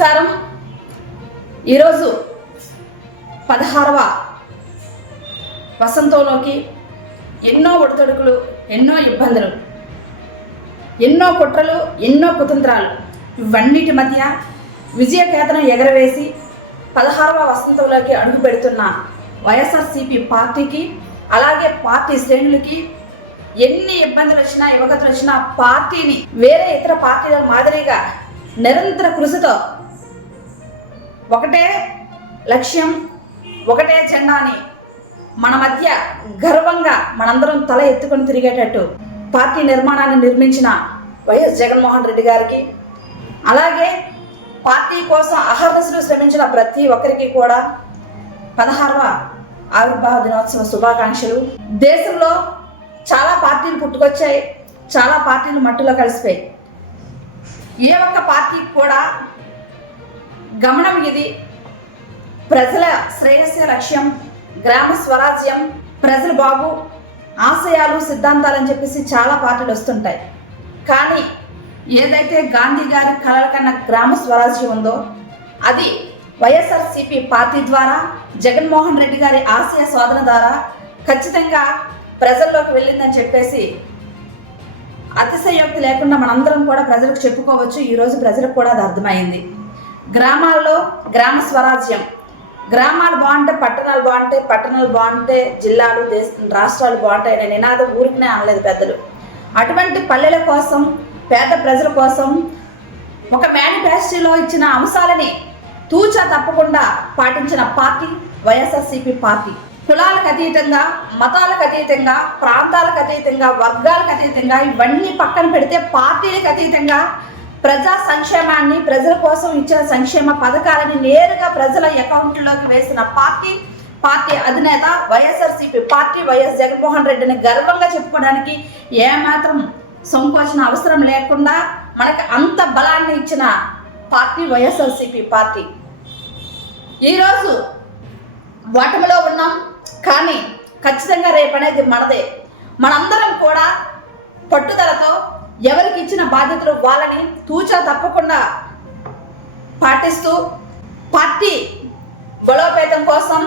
నమస్కారం. ఈరోజు 16వ వసంతంలోకి ఎన్నో ఒడిదుడుకులు, ఎన్నో ఇబ్బందులు, ఎన్నో కుట్రలు, ఎన్నో కుతంత్రాలు, ఇవన్నిటి మధ్య విజయకేతనం ఎగరవేసి 16వ వసంతంలోకి అడుగు పెడుతున్న వైఎస్ఆర్సీపీ పార్టీకి, అలాగే పార్టీ శ్రేణులకి ఎన్ని ఇబ్బందులు వచ్చినా, యువగతులు వచ్చినా పార్టీని వేరే ఇతర పార్టీల మాదిరిగా నిరంతర కృషితో ఒకటే లక్ష్యం, ఒకటే జెండాని మన మధ్య గర్వంగా మనందరం తల ఎత్తుకొని తిరిగేటట్టు పార్టీ నిర్మాణాన్ని నిర్మించిన వైఎస్ జగన్మోహన్ రెడ్డి గారికి, అలాగే పార్టీ కోసం అహర్నిశలు శ్రమించిన ప్రతి ఒక్కరికి కూడా 16వ ఆవిర్భావ దినోత్సవ శుభాకాంక్షలు. దేశంలో చాలా పార్టీలు పుట్టుకొచ్చాయి, చాలా పార్టీలు మట్టిలో కలిసిపోయాయి. ఏ ఒక్క పార్టీకి కూడా గమనం ఇది ప్రజల శ్రేయస్సే లక్ష్యం, గ్రామ స్వరాజ్యం, ప్రజల బాగు, ఆశయాలు, సిద్ధాంతాలని చెప్పేసి చాలా పార్టీలు వస్తుంటాయి. కానీ ఏదైతే గాంధీ గారి కలల కన్నా గ్రామ స్వరాజ్యం ఉందో అది వైఎస్ఆర్సీపీ పార్టీ ద్వారా, జగన్మోహన్ రెడ్డి గారి ఆశయ సాధన ద్వారా ఖచ్చితంగా ప్రజల్లోకి వెళ్ళిందని చెప్పేసి అతిశయోక్తి లేకుండా మనందరం కూడా ప్రజలకు చెప్పుకోవచ్చు. ఈరోజు ప్రజలకు కూడా అది అర్థమైంది. గ్రామాల్లో గ్రామ స్వరాజ్యం, గ్రామాలు బాగుంటే పట్టణాలు బాగుంటాయి, పట్టణాలు బాగుంటే జిల్లాలు, రాష్ట్రాలు బాగుంటాయి అనే నినాదం ఊరికనే అనలేదు పెద్దలు. అటువంటి పల్లెల కోసం, పేద ప్రజల కోసం ఒక మేనిఫెస్టోలో ఇచ్చిన అంశాలని తూచా తప్పకుండా పాటించిన పార్టీ వైఎస్ఆర్సీపీ పార్టీ. కులాలకు అతీతంగా, మతాలకు అతీతంగా, ప్రాంతాలకు అతీతంగా, వర్గాలకు అతీతంగా ఇవన్నీ పక్కన పెడితే పార్టీలకు అతీతంగా ప్రజా సంక్షేమాన్ని, ప్రజల కోసం ఇచ్చిన సంక్షేమ పథకాలని నేరుగా ప్రజల అకౌంట్లోకి వేసిన పార్టీ అధినేత వైఎస్ఆర్సీపీ పార్టీ. వైఎస్ జగన్మోహన్ రెడ్డిని గర్వంగా చెప్పుకోవడానికి ఏమాత్రం సంకోచన అవసరం లేకుండా మనకు అంత బలాన్ని ఇచ్చిన పార్టీ వైఎస్ఆర్సీపీ పార్టీ. ఈరోజు ఓటమిలో ఉన్నాం, కానీ ఖచ్చితంగా రేపనేది మనదే. మనందరం కూడా పట్టుదలతో ఎవరికి ఇచ్చిన బాధ్యతలు వాళ్ళని తూచా తప్పకుండా పాటిస్తూ పార్టీ బలోపేతం కోసం,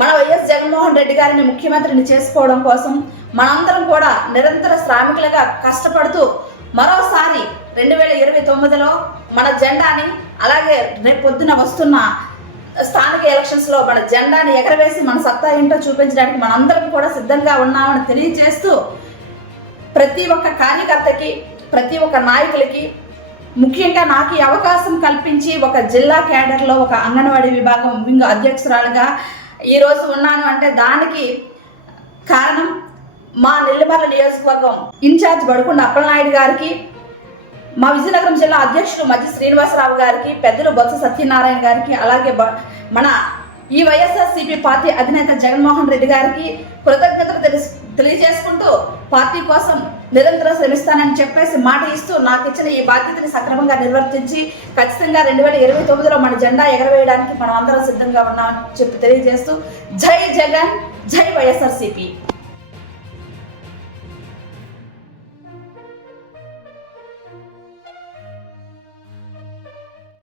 మన వైఎస్ జగన్మోహన్ రెడ్డి గారిని ముఖ్యమంత్రిని చేసుకోవడం కోసం మనందరం కూడా నిరంతర శ్రామికులుగా కష్టపడుతూ మరోసారి 2029లో మన జెండాని, అలాగే రేపు పొద్దున వస్తున్న స్థానిక ఎలక్షన్స్లో మన జెండాని ఎగరవేసి మన సత్తా ఏంటో చూపించడానికి మనందరం కూడా సిద్ధంగా ఉన్నామని తెలియజేస్తూ, ప్రతి ఒక్క కార్యకర్తకి, ప్రతి ఒక్క నాయకులకి, ముఖ్యంగా నాకు ఈ అవకాశం కల్పించి ఒక జిల్లా క్యాడర్లో ఒక అంగన్వాడీ విభాగం వింగ్ అధ్యక్షురాలుగా ఈరోజు ఉన్నాను అంటే దానికి కారణం మా నెల్లిమర్ల నియోజకవర్గం ఇన్ఛార్జ్ బడుకొండ అప్పలనాయుడు గారికి, మా విజయనగరం జిల్లా అధ్యక్షుడు మధ్య శ్రీనివాసరావు గారికి, పెద్దలు బొత్స సత్యనారాయణ గారికి, అలాగే మన ఈ వైఎస్ఆర్సీపీ పార్టీ అధినేత జగన్మోహన్ రెడ్డి గారికి కృతజ్ఞతలు తెలియజేసుకుంటూ పార్టీ కోసం నిరంతరం శ్రమిస్తానని చెప్పేసి మాట ఇస్తూ నాకు ఇచ్చిన ఈ బాధ్యతని సక్రమంగా నిర్వర్తించి ఖచ్చితంగా 2029లో మన జెండా ఎగరవేయడానికి మనం అందరం సిద్ధంగా ఉన్నామని చెప్పి తెలియజేస్తూ జై జగన్, జై వైఎస్ఆర్సీపీ.